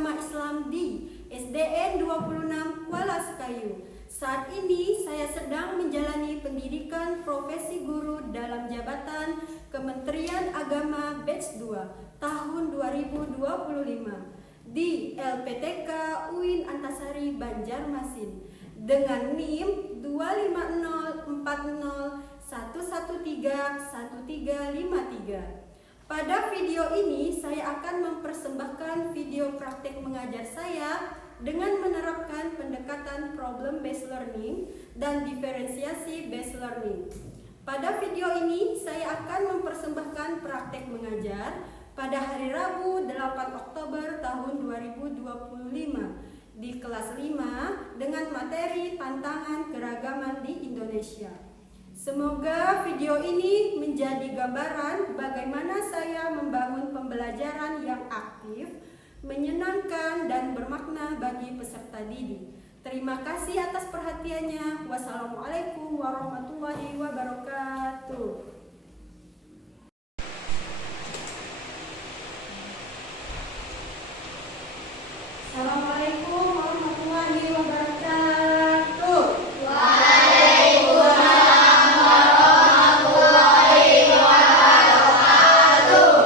Agama Islam di SDN 26 Kuala Sekayu. Saat ini saya sedang menjalani pendidikan profesi guru dalam jabatan Kementerian Agama Batch 2 tahun 2025 di LPTK UIN Antasari Banjarmasin dengan NIM 250401131131353. Pada video ini saya akan mempersembahkan video praktek mengajar saya dengan menerapkan pendekatan problem based learning dan diferensiasi based learning. Pada video ini saya akan mempersembahkan praktek mengajar pada hari Rabu 8 Oktober tahun 2025 di kelas 5 dengan materi tantangan keragaman di Indonesia. Semoga video ini menjadi gambaran bagaimana saya membangun pembelajaran yang aktif, menyenangkan dan bermakna bagi peserta didik. Terima kasih atas perhatiannya. Wassalamualaikum warahmatullahi wabarakatuh. Assalamualaikum warahmatullahi wabarakatuh. Waalaikumsalam warahmatullahi wabarakatuh.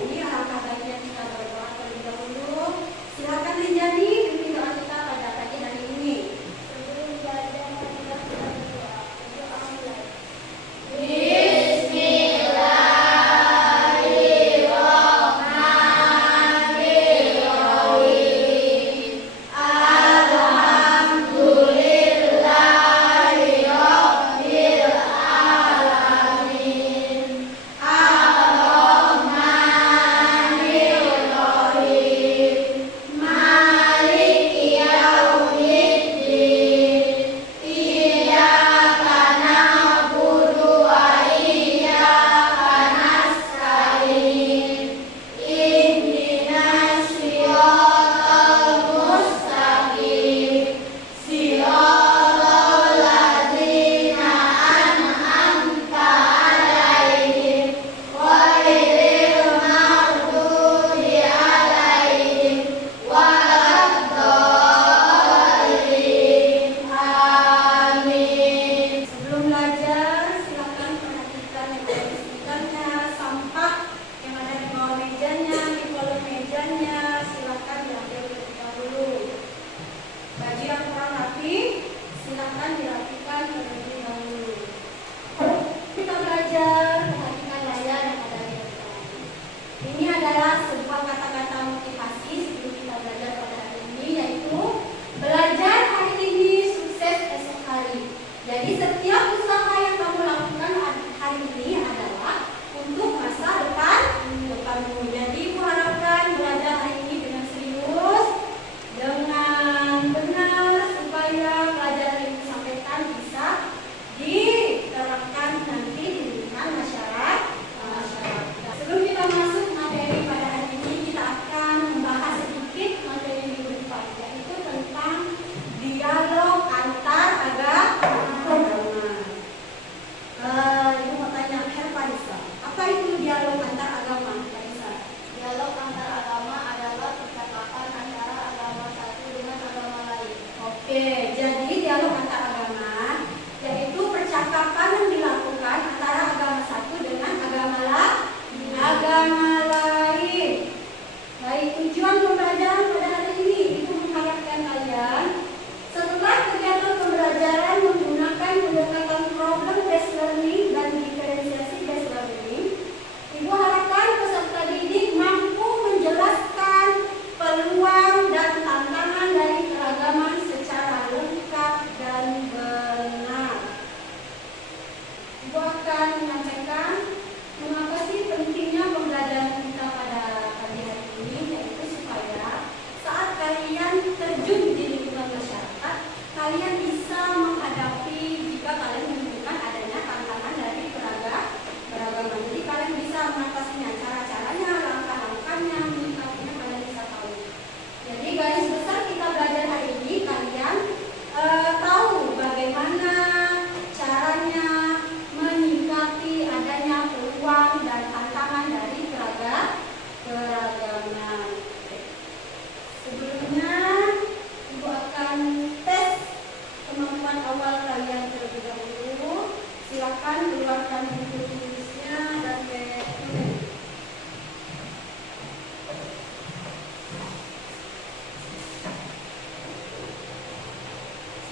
Ini alangkah baiknya kita berdoa terlebih dahulu. Silakan Rinjani pimpin doa kita pada pagi hari ini. Bismillahirrahmanirrahim.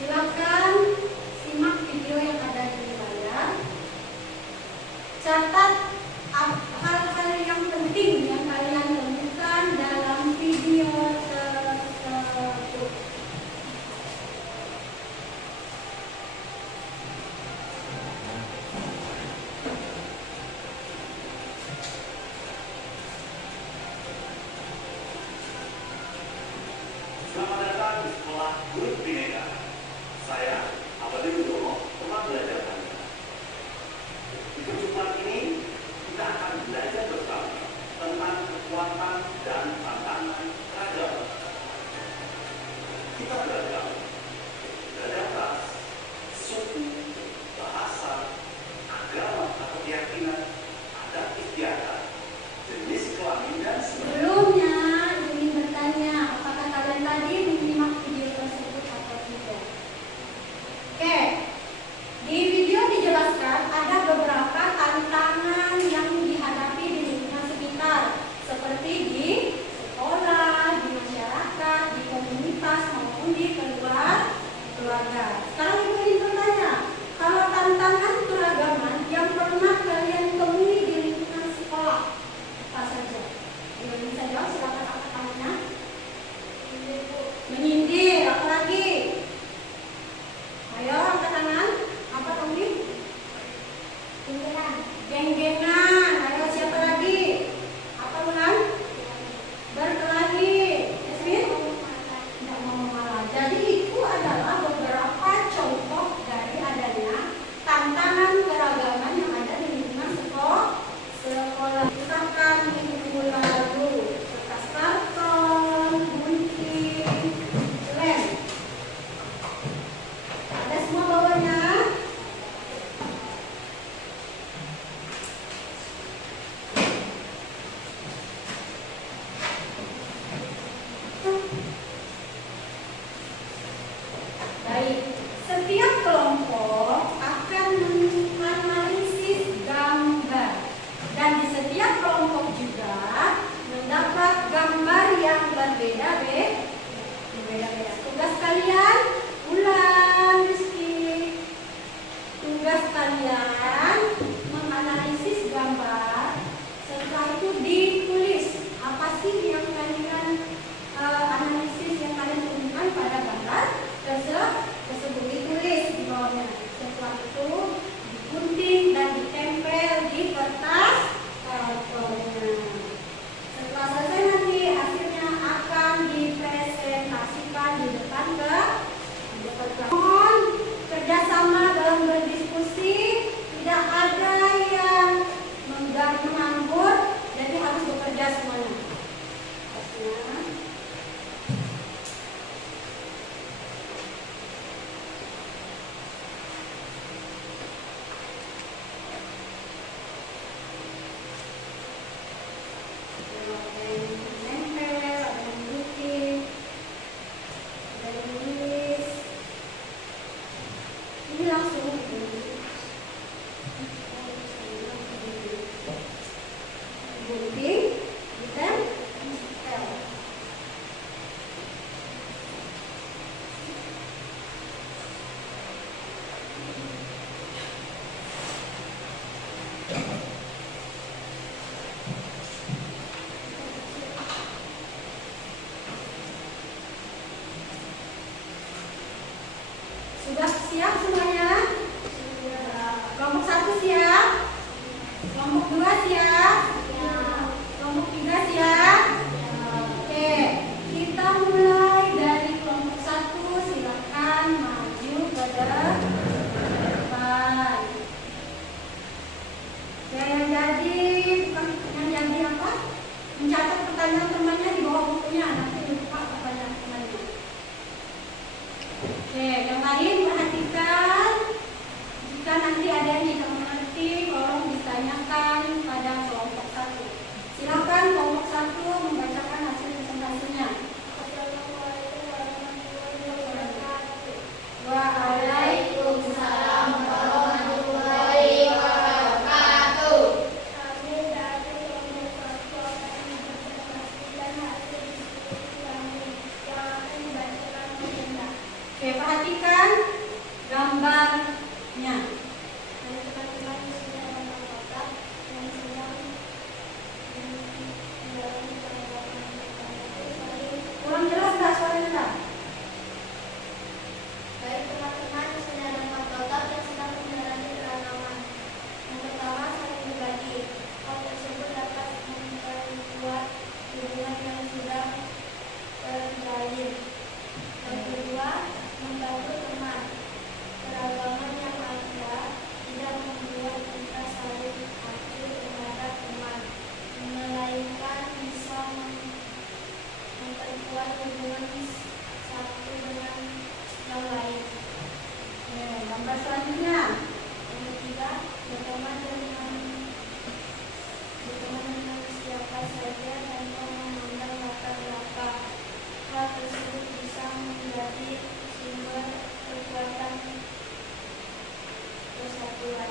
Silakan simak video yang ada di layar. Catat hal-hal yang penting yang kalian temukan dalam video tersebut. Selamat datang di sekolah Guru Bineka. Saya, Abadi Widodo, teman belajar Anda. Di perjumpaan ini, kita akan belajar bersama tentang kekuatan dan tantangan keragaman. Kita beragam, belajar ras, suku, bahasa, agama atau keyakinan, adat istiadat, jenis kelamin dan Sebelumnya, ingin bertanya, apakah kalian tadi menyimak video tersebut atau tidak? Oke, di video dijelaskan ada beberapa tantangan yang dihadapi di lingkungan sekitar, seperti di sekolah, di masyarakat, di komunitas, maupun di keluarga. Sekarang ibu ingin bertanya, kalau tantangan keragaman yang pernah kalian temui di lingkungan sekolah, apa saja? Yang bisa jawab silakan angkat tangannya. Menyindir, apa lagi? Ayo angkat tangan. Apa Tommy? Geng-gengan. Ayo siapa lagi? Apa Bulan? Berkelahi. Yasmin? Tidak mau marah. Jadi itu adalah beberapa contoh dari adanya tantangan keragaman yang ada di lingkungan sekolah. Misalkan minggu lalu kertas karton, gunting, lem. Ada semua bawahnya. Baik, setiap kelompok akan menganalisis gambar dan di setiap kelompok juga mendapat gambar yang berbeda-beda. Tugas kalian, ulang Rizky. Tugas kalian menganalisis gambar. Setelah itu ditulis apa sih yang kalian analisis yang kalian temukan pada gambar tersebut, ditulis di bawahnya. Setelah itu digunting dan ditempel di kertas kartonnya. Setelah selesai nanti hasilnya akan dipresentasikan di depan kelas. Mohon kerjasama dalam berdiskusi, tidak ada yang menganggur, jadi harus bekerja semuanya. Sudah siap semuanya? Kelompok 1 siap? Kelompok 2 siap? Kelompok 3 siap? Oke, kita mulai dari kelompok 1. Silakan maju ke depan. Yang jadi apa? Mencatat pertanyaan temannya di bawah bukunya. Nanti lupa pertanyaan temannya. Oke, yang lain perhatikan. Jika nanti ada yang tidak mengerti, tolong ditanyakan pada perhatikan gambarnya. Kurang jelas nggak suaranya nggak? Baik teman-teman, di sini ada 4 kotak yang sedang menjalani keragaman. Yang pertama, saling berbagi. Hal tersebut dapat memperkuat hubungan yang sudah terjalin. Yang kedua, membantu teman. Keragaman yang ada tidak membuat kita saling acuh terhadap teman, melainkan bisa memperkuat hubungan satu dengan yang lain. Gambar selanjutnya. Yang ketiga, berteman dengan siapa saja tanpa memandang latar belakang. Hal tersebut bisa menjadi sumber kekuatan persatuan.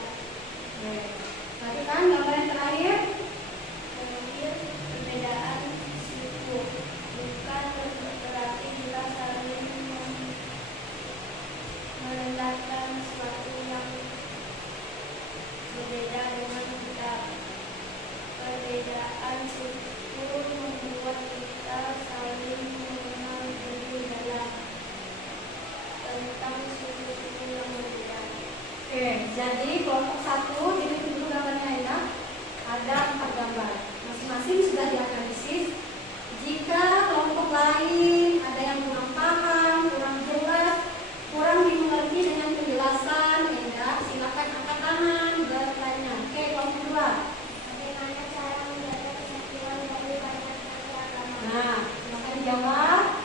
Perhatikan gambar yang terakhir. Terakhir, perbedaan suku bukan berarti kita saling merendahkan sesuatu yang berbeda dengan kita. Perbedaan suku membuat kita saling mengenal lebih dalam tentang suku-suku yang berbeda. Oke, jadi kelompok 1 ini dulu gambarnya ya. Ada 4 gambar. Masing-masing sudah dianalisis. Jika kelompok lain ada yang kurang paham, kurang jelas, kurang dimengerti dengan penjelasan, ya silakan angkat tangan bertanya. Oke, kelompok 2. Bagaimana cara menjaga kesatuan dari banyaknya keragaman? Nah, silakan dijawab.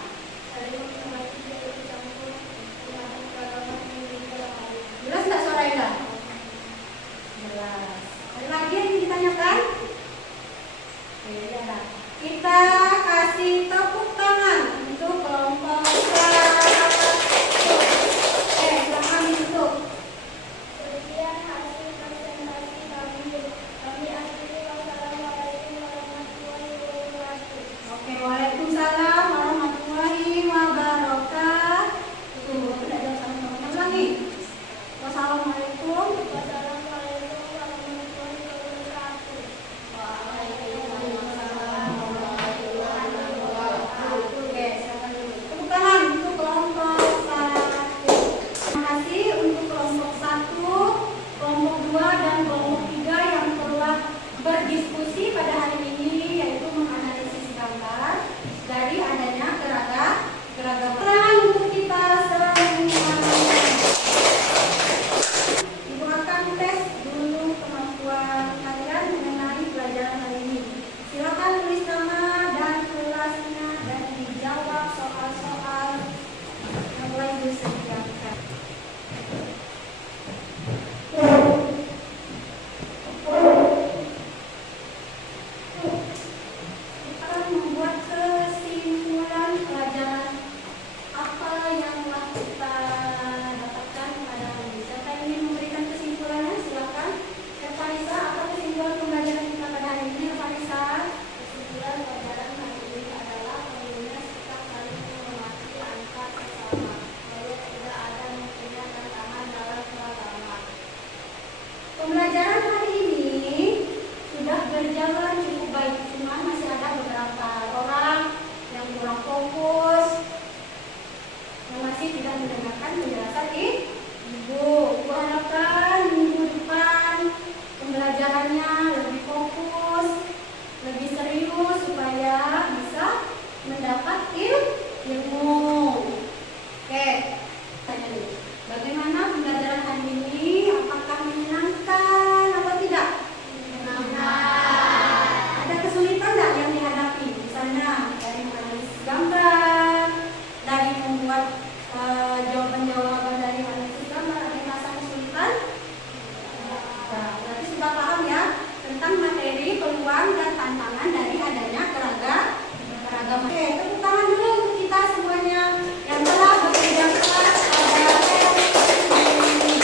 Saling menghormati tidak bercampur terhadap keragaman yang lain. Jelas nggak suara Enda? Jelas. Ada lagi yang ingin ditanyakan? Oke, ya. Kita kasih tepuk tangan untuk kelompok 1. Oke, silakan ditutup. Sekian hasil presentasi kami akhiri. Wassalamualaikum warahmatullahi wabarakatuh. Oke, waalaikumsalam warahmatullahi wabarakatuh. Tidak ada sama-sama lagi. Wassalamualaikum. Wassalamualaikum warahmatullahi wabarakatuh. Oke, silakan dulu. Tepuk tangan untuk kelompok 1. Terima kasih untuk kelompok 1, kelompok 2, dan kelompok 3 yang telah berdiskusi pada hari ini, yaitu menganalisis gambar dari adanya keragaman. Tangan untuk kita semuanya. Ibu akan tes dulu kemampuan kalian mengenai pelajaran hari ini. Silakan tulis nama dan kelasnya dan dijawab soal-soal yang mulai disediakan. Kita akan membuat kesimpulan pelajaran apa yang telah kita dapatkan pada hari ini. Siapa yang ingin memberikan kesimpulannya? Silakan. Farisa, apa kesimpulan pembelajaran kita pada hari ini? Farisa. Kesimpulan pelajaran hari ini adalah pentingnya sikap saling menghormati antar sesama, bahwa tidak ada mungkinnya tantangan dalam keragaman. Pembelajaran hari ini sudah berjalan cukup baik, cuma masih ada beberapa orang yang kurang fokus, yang masih tidak mendengarkan penjelasan ibu. Ibu harapkan minggu depan pembelajarannya lebih fokus, lebih serius supaya bisa mendapat ilmu. Oke, tanya dulu. Bagaimana pembelajaran hari ini? Apakah menyenangkan atau tidak? Menyenangkan. Ada kesulitan nggak yang dihadapi? Misalnya dari menganalisis gambar, dari membuat jawaban-jawaban dari analisis gambar. Ada yang merasa kesulitan? Nah, berarti sudah paham ya tentang materi, peluang, dan tantangan dari adanya keragaman. Oke, tepuk tangan dulu untuk kita semuanya yang telah bekerja keras pada ini.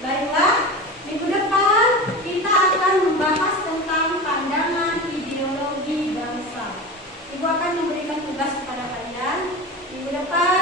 Baiklah, minggu depan kita akan membahas tentang pandangan ideologi bangsa. Ibu akan memberikan tugas kepada kalian minggu depan